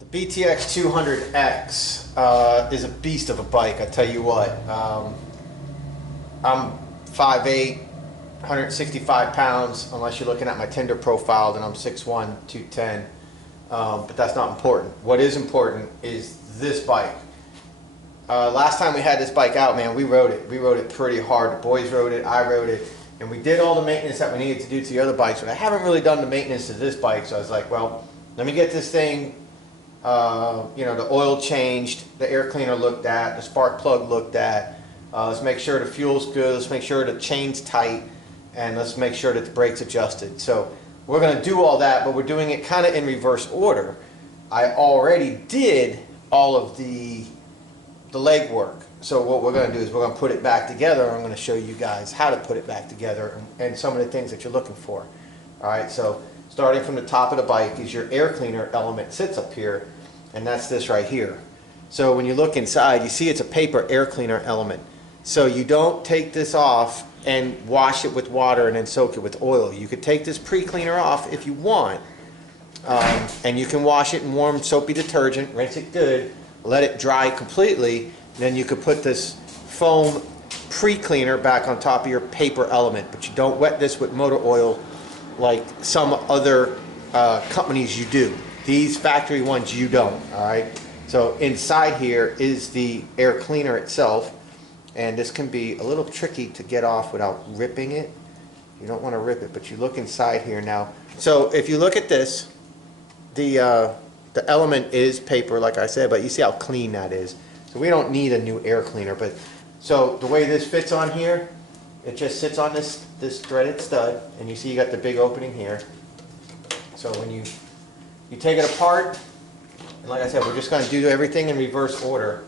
The BT200X is a beast of a bike, I tell you what. I'm 5'8", 165 pounds, unless you're looking at my Tinder profile, then I'm 6'1", 210. But that's not important. What is important is this bike. Last time we had this bike out, man, we rode it. We rode it pretty hard. The boys rode it, I rode it, and we did all the maintenance that we needed to do to the other bikes, but I haven't really done the maintenance to this bike, so I was like, well, let me get this thing, you know, the oil changed, the air cleaner looked at, the spark plug looked at, let's make sure the fuel's good, let's make sure the chain's tight, and let's make sure that the brake's adjusted. So we're going to do all that, but we're doing it kind of in reverse order. I already did all of the leg work. So what we're going to do is we're going to put it back together. I'm going to show you guys how to put it back together and some of the things that you're looking for. Alright, so starting from the top of the bike is your air cleaner element sits up here, and that's this right here. So when you look inside, you see it's a paper air cleaner element. So you don't take this off and wash it with water and then soak it with oil. You could take this pre-cleaner off if you want, and you can wash it in warm soapy detergent, rinse it good, let it dry completely, then you could put this foam pre-cleaner back on top of your paper element. But you don't wet this with motor oil like some other companies you do. These factory ones you don't. Alright, so inside here is the air cleaner itself, and this can be a little tricky to get off without ripping it. You don't want to rip it, but you look inside here now. So if you look at this, the element is paper, like I said, but you see how clean that is. So we don't need a new air cleaner. But so the way this fits on here, it just sits on this threaded stud, and you see you got the big opening here. So when you take it apart, and like I said, we're just going to do everything in reverse order.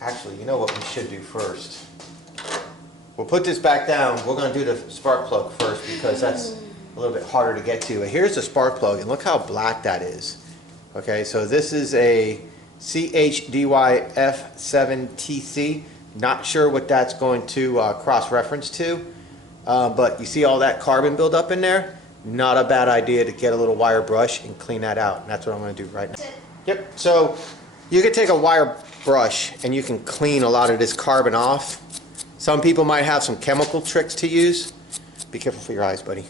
Actually, you know what we should do first? We'll put this back down. We're going to do the spark plug first, because that's a little bit harder to get to. Here's the spark plug, and look how black that is. Okay, so this is a CHDY F7TC. Not sure what that's going to cross-reference to, but you see all that carbon buildup in there? Not a bad idea to get a little wire brush and clean that out, and that's what I'm going to do right now. Yep, so you can take a wire brush and you can clean a lot of this carbon off. Some people might have some chemical tricks to use. Be careful for your eyes, buddy.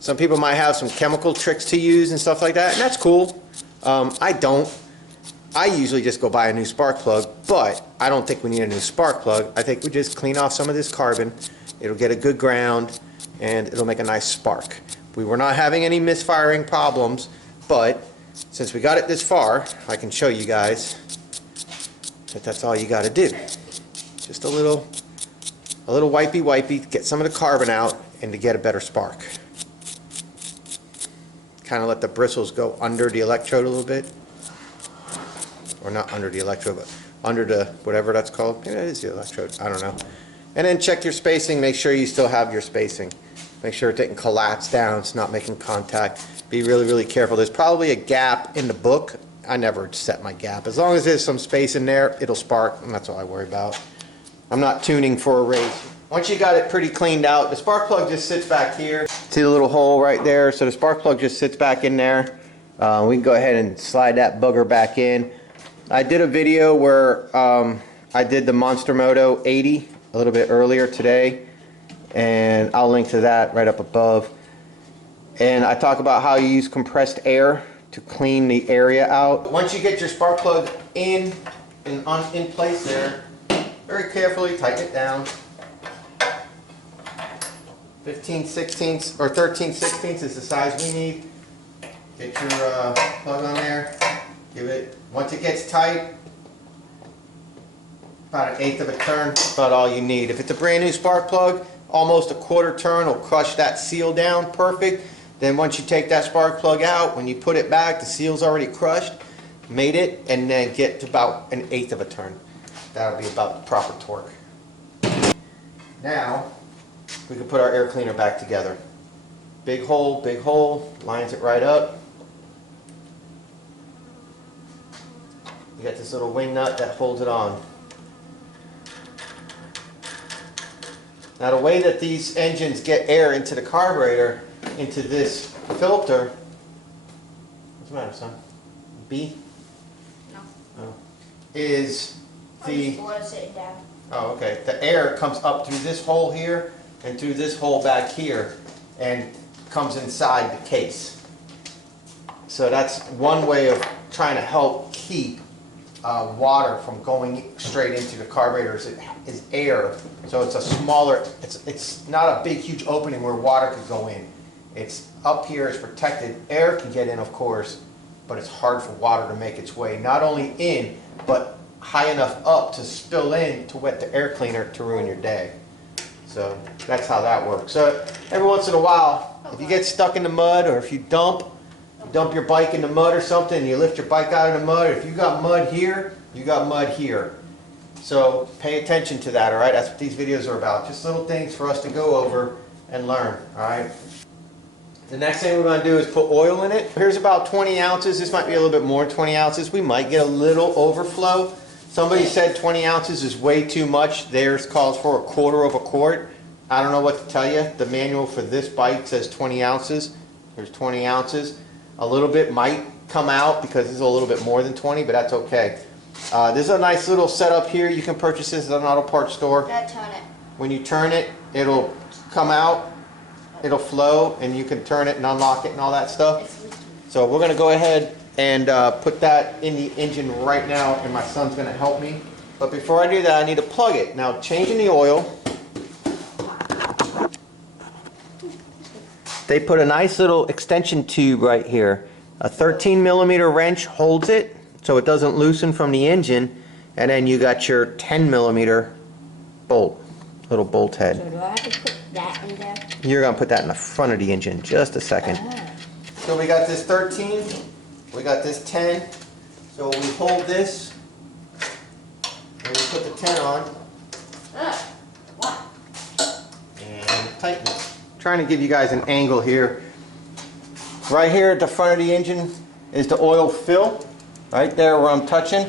Some people might have some chemical tricks to use and stuff like that, and that's cool. I don't. I usually just go buy a new spark plug, but I don't think we need a new spark plug. I think we just clean off some of this carbon. It'll get a good ground, and it'll make a nice spark. We were not having any misfiring problems, but since we got it this far, I can show you guys that that's all you got to do. Just a little wipey, get some of the carbon out, and to get a better spark. Kind of let the bristles go under the electrode a little bit, or not under the electrode, but under the whatever that's called. Maybe that is the electrode, I don't know. And then check your spacing, make sure you still have your spacing. Make sure it didn't collapse down, it's not making contact. Be really careful. There's probably a gap in the book. I never set my gap. As long as there's some space in there, it'll spark, and that's all I worry about. I'm not tuning for a race. Once you got it pretty cleaned out, the spark plug just sits back here. See the little hole right there? So the spark plug just sits back in there. We can go ahead and slide that booger back in. I did a video where I did the Monster Moto 80 a little bit earlier today, and I'll link to that right up above. And I talk about how you use compressed air to clean the area out. Once you get your spark plug in place there, very carefully tighten it down. 15/16 or 13/16 is the size we need. Get your plug on there. Give it, once it gets tight, about 1/8 of a turn, about all you need. If it's a brand new spark plug, almost a 1/4 turn will crush that seal down perfect. Then once you take that spark plug out, when you put it back, the seal's already crushed. Mate it, and then get to about 1/8 of a turn. That'll be about the proper torque. Now we can put our air cleaner back together. Big hole, lines it right up. You got this little wing nut that holds it on. Now the way that these engines get air into the carburetor, into this filter, the matter, son? B? No. Oh. Is the... Sitting down. Oh, okay. The air comes up through this hole here and through this hole back here and comes inside the case. So that's one way of trying to help keep water from going straight into the carburetor is air. So it's a smaller, it's not a big huge opening where water could go in. It's up here, it's protected. Air can get in, of course, but it's hard for water to make its way, not only in, but high enough up to spill in to wet the air cleaner to ruin your day. So that's how that works. So every once in a while, if you get stuck in the mud, or if you dump your bike in the mud or something, and you lift your bike out of the mud, if you got mud here, you got mud here. So pay attention to that, all right? That's what these videos are about. Just little things for us to go over and learn, all right? The next thing we're going to do is put oil in it. Here's about 20 ounces. This might be a little bit more, 20 ounces. We might get a little overflow. Somebody said 20 ounces is way too much. Theirs calls for 1/4 of a quart. I don't know what to tell you. The manual for this bike says 20 ounces. There's 20 ounces. A little bit might come out because this is a little bit more than 20, but that's okay. This is a nice little setup here. You can purchase this at an auto parts store. Turn it. When you turn it, it'll come out, it'll flow, and you can turn it and unlock it and all that stuff. So we're going to go ahead and put that in the engine right now, and my son's going to help me. But before I do that, I need to plug it. Now, changing the oil, they put a nice little extension tube right here. A 13mm wrench holds it so it doesn't loosen from the engine, and then you got your 10mm bolt, little bolt head. So do I have to put that in there? You're going to put that in the front of the engine. Just a second. So we got this 13, we got this 10. So we hold this, and we put the 10 on, What? and tighten it. Trying to give you guys an angle here. Right here at the front of the engine is the oil fill, right there where I'm touching.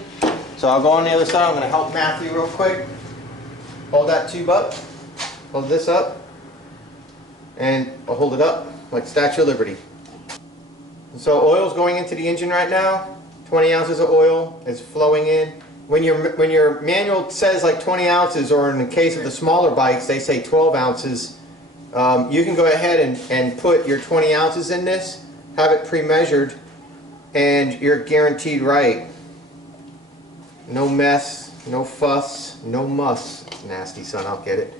So I'll go on the other side. I'm going to help Matthew real quick. Hold that tube up, hold this up, and I'll hold it up like Statue of Liberty. So oil's going into the engine right now. 20 ounces of oil is flowing in. When your manual says like 20 ounces, or in the case of the smaller bikes, they say 12 ounces, you can go ahead and put your 20 ounces in this, have it pre-measured, and you're guaranteed right. No mess, no fuss, no muss. Nasty son, I'll get it.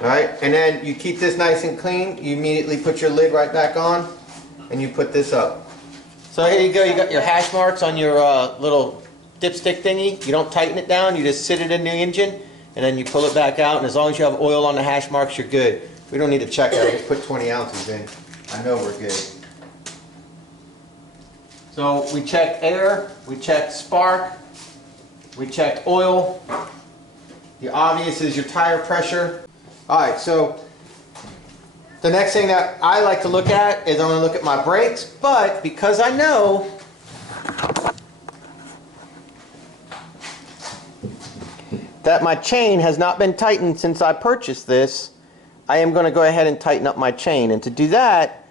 Alright, and then you keep this nice and clean. You immediately put your lid right back on, and you put this up. So here you go, you got your hash marks on your little dipstick thingy. You don't tighten it down, you just sit it in the engine, and then you pull it back out, and as long as you have oil on the hash marks, you're good. We don't need to check it, just put 20 ounces in. I know we're good. So we checked air, we checked spark, we checked oil. The obvious is your tire pressure. Alright, so the next thing that I like to look at is I'm going to look at my brakes, but because I know that my chain has not been tightened since I purchased this, I am going to go ahead and tighten up my chain. And to do that,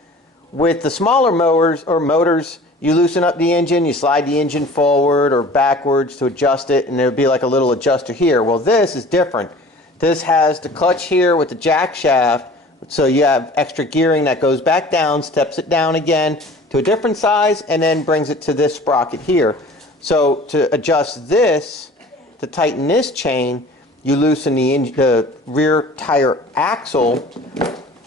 with the smaller motors, you loosen up the engine, you slide the engine forward or backwards to adjust it, and there'll be like a little adjuster here. Well, this is different. This has the clutch here with the jack shaft, so you have extra gearing that goes back down, steps it down again to a different size, and then brings it to this sprocket here. So to adjust this, to tighten this chain, you loosen the rear tire axle,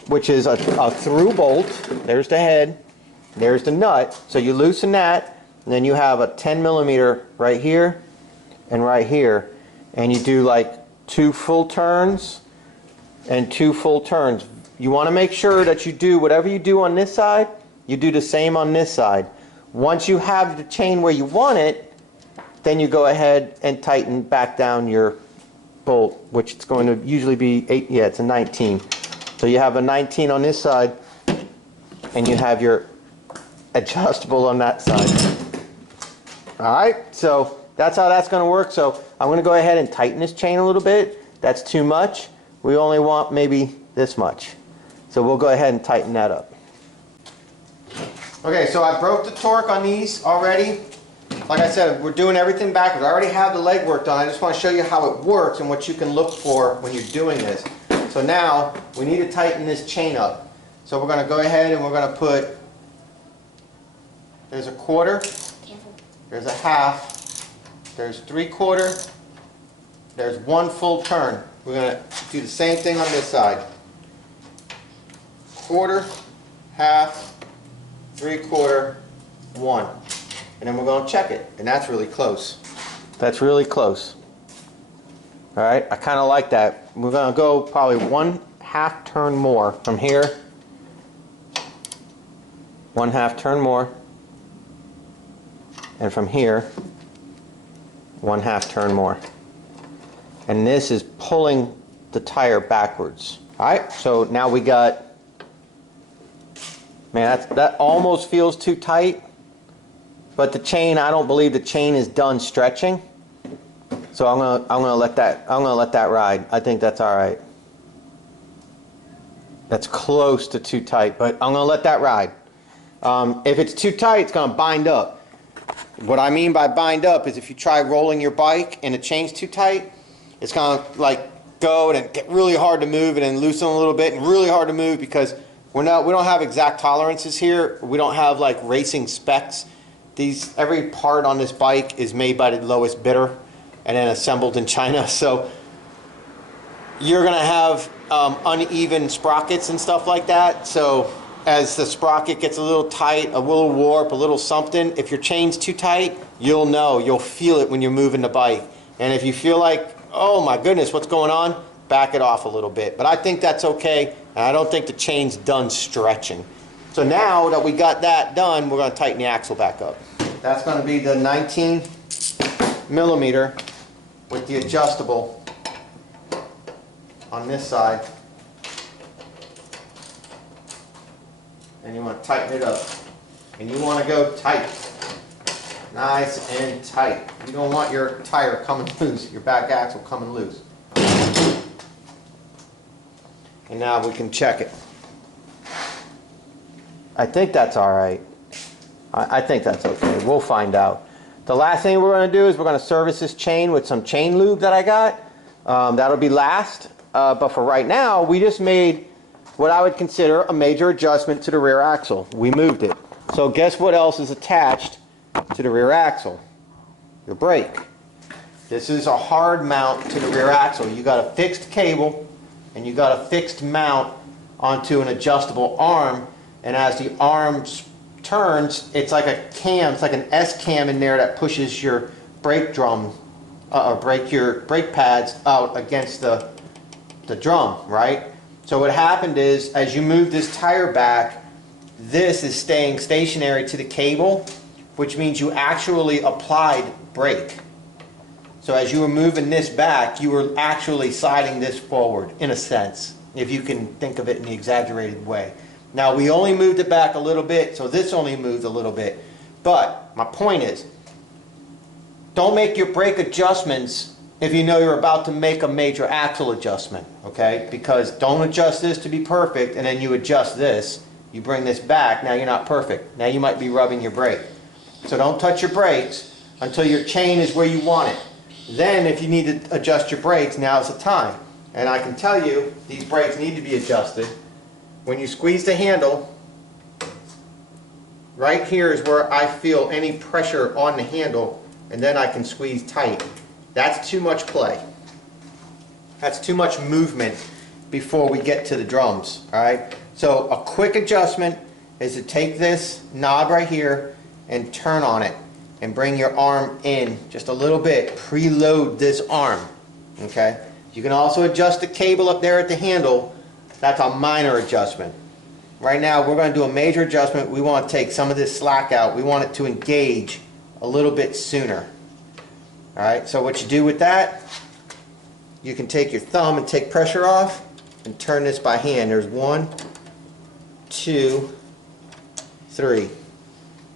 which is a through bolt. There's the head, there's the nut. So you loosen that, and then you have a 10mm right here and right here. And you do like 2 full turns and 2 full turns. You want to make sure that you do whatever you do on this side, you do the same on this side. Once you have the chain where you want it, then you go ahead and tighten back down your bolt, which it's going to usually be 8, yeah, it's a 19. So you have a 19 on this side, and you have your adjustable on that side. Alright, so that's how that's going to work. So I'm going to go ahead and tighten this chain a little bit. That's too much. We only want maybe this much. So we'll go ahead and tighten that up. Okay, so I broke the torque on these already. Like I said, we're doing everything backwards. I already have the leg work done. I just want to show you how it works and what you can look for when you're doing this. So now we need to tighten this chain up. So we're going to go ahead and we're going to put, there's a quarter, there's a half, there's 3/4, there's 1 full turn. We're going to do the same thing on this side. Quarter, half, 3/4, 1. And then we're going to check it. And that's really close. That's really close. All right, I kind of like that. We're going to go probably 1/2 turn more from here. 1/2 turn more. And from here, 1/2 turn more. And this is pulling the tire backwards. All right, so now we got, man, that almost feels too tight. But the chain, I don't believe the chain is done stretching. So I'm gonna let that ride. I think that's all right. That's close to too tight, but I'm gonna let that ride. If it's too tight, it's gonna bind up. What I mean by bind up is if you try rolling your bike and the chain's too tight, it's gonna like go and get really hard to move and then loosen a little bit and really hard to move because we don't have exact tolerances here. We don't have like racing specs. Every part on this bike is made by the lowest bidder and then assembled in China. So you're going to have uneven sprockets and stuff like that. So as the sprocket gets a little tight, a little warp, a little something, if your chain's too tight, you'll know. You'll feel it when you're moving the bike. And if you feel like, oh my goodness, what's going on? Back it off a little bit. But I think that's okay. And I don't think the chain's done stretching. So now that we got that done, we're going to tighten the axle back up. That's going to be the 19 millimeter with the adjustable on this side. And you want to tighten it up. And you want to go tight. Nice and tight. You don't want your tire coming loose, your back axle coming loose. And now we can check it. I think that's all right. I think that's okay. We'll find out. The last thing we're going to do is we're going to service this chain with some chain lube that I got. That'll be last. But for right now, we just made what I would consider a major adjustment to the rear axle. We moved it. So guess what else is attached to the rear axle? Your brake. This is a hard mount to the rear axle. You got a fixed cable and you got a fixed mount onto an adjustable arm. And as the arm turns, it's like a cam, it's like an S cam in there that pushes your brake drum, your brake pads out against the drum, right? So what happened is, as you move this tire back, this is staying stationary to the cable, which means you actually applied brake. So as you were moving this back, you were actually sliding this forward, in a sense, if you can think of it in the exaggerated way. Now we only moved it back a little bit, so this only moved a little bit. But my point is, don't make your brake adjustments if you know you're about to make a major axle adjustment, okay? Because don't adjust this to be perfect and then you adjust this, you bring this back, now you're not perfect. Now you might be rubbing your brake. So don't touch your brakes until your chain is where you want it. Then if you need to adjust your brakes, now's the time. And I can tell you, these brakes need to be adjusted. When you squeeze the handle, right here is where I feel any pressure on the handle, and then I can squeeze tight. That's too much play. That's too much movement before we get to the drums, all right? So a quick adjustment is to take this knob right here and turn on it and bring your arm in just a little bit. Preload this arm, okay? You can also adjust the cable up there at the handle. That's a minor adjustment. Right now we're going to do a major adjustment. We want to take some of this slack out. We want it to engage a little bit sooner. Alright, so what you do with that, you can take your thumb and take pressure off and turn this by hand. There's 1, 2, 3.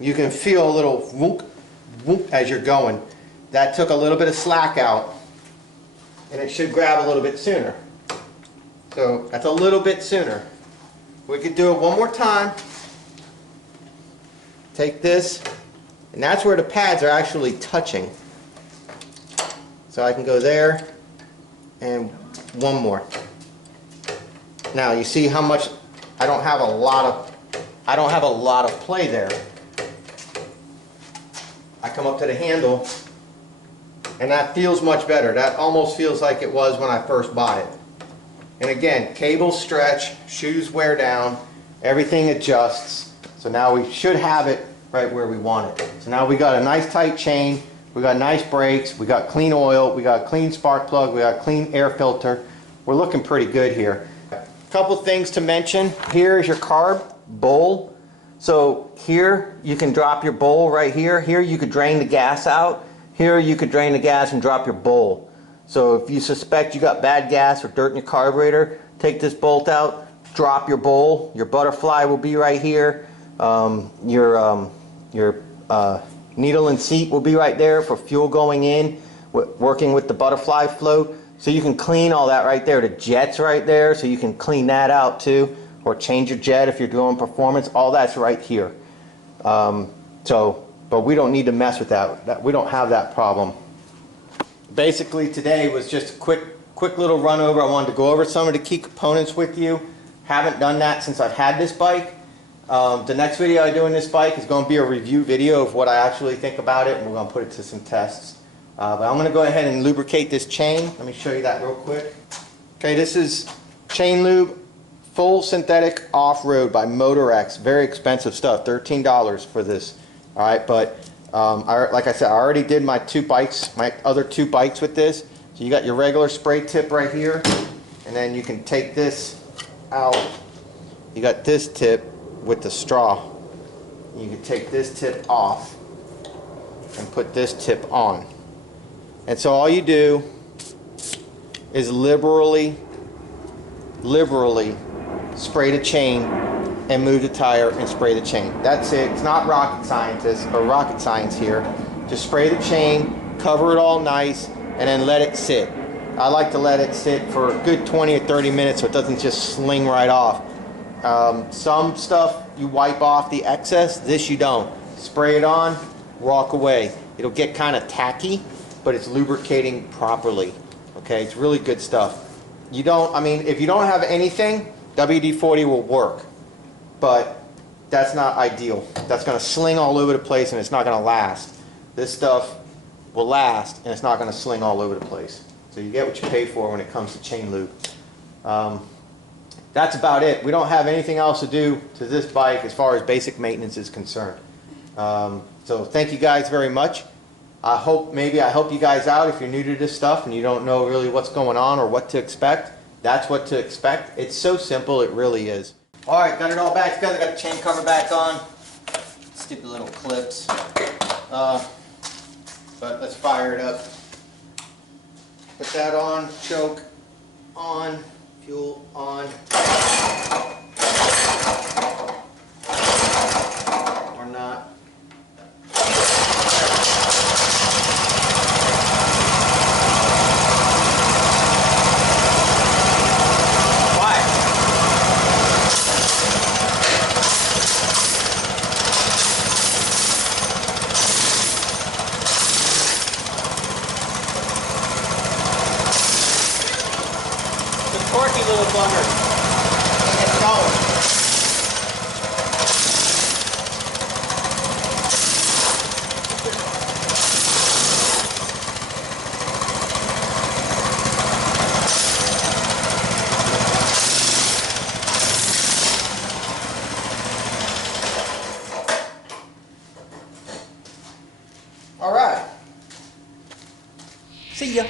You can feel a little whoop, whoop as you're going. That took a little bit of slack out and it should grab a little bit sooner. So that's a little bit sooner. We could do it one more time. take this, and that's where the pads are actually touching. So I can go there, and one more. Now you see how much I don't have a lot of play there. I come up to the handle, and that feels much better. That almost feels like it was when I first bought it. And again, cables stretch, shoes wear down, everything adjusts. So now we should have it right where we want it. So now we got a nice tight chain, we got nice brakes, we got clean oil, we got clean spark plug, we got clean air filter. We're looking pretty good here. A couple things to mention. Here is your carb bowl. So here you can drop your bowl right here. Here you could drain the gas out. Here you could drain the gas and drop your bowl. So if you suspect you got bad gas or dirt in your carburetor, take this bolt out, drop your bowl. Your butterfly will be right here. Your needle and seat will be right there for fuel going in, working with the butterfly float. So you can clean all that right there. The jet's right there, so you can clean that out too, or change your jet if you're doing performance. All that's right here. But we don't need to mess with that. We don't have that problem. Basically today was just a quick little run over. I wanted to go over some of the key components with you. Haven't done that since I've had this bike. The next video I do in this bike is going to be a review video of what I actually think about it, and we're going to put it to some tests. But I'm going to go ahead and lubricate this chain. Let me show you that real quick. Okay, this is chain lube, full synthetic off-road by Motor-X. Very expensive stuff, $13 for this. All right, but like I said, I already did my other two bikes with this. So you got your regular spray tip right here, and then you can take this out. You got this tip with the straw. You can take this tip off and put this tip on. And so all you do is liberally spray the chain and move the tire and spray the chain. That's it. It's not rocket science here. Just spray the chain, cover it all nice, and then let it sit. I like to let it sit for a good 20 or 30 minutes so it doesn't just sling right off. Some stuff you wipe off the excess, this you don't. Spray it on, walk away. It'll get kind of tacky, but it's lubricating properly. Okay, it's really good stuff. If you don't have anything, WD-40 will work, but that's not ideal. That's going to sling all over the place and it's not going to last. This stuff will last and it's not going to sling all over the place. So you get what you pay for when it comes to chain lube. That's about it. We don't have anything else to do to this bike as far as basic maintenance is concerned. So thank you guys very much. I hope you guys out if you're new to this stuff and you don't know really what's going on or what to expect. That's what to expect. It's so simple, it really is. All right, got it all back together. Got the chain cover back on. Stupid little clips. But let's fire it up. Put that on, choke on, fuel on. Or not. Torquey little bugger. It's going. All right. See ya.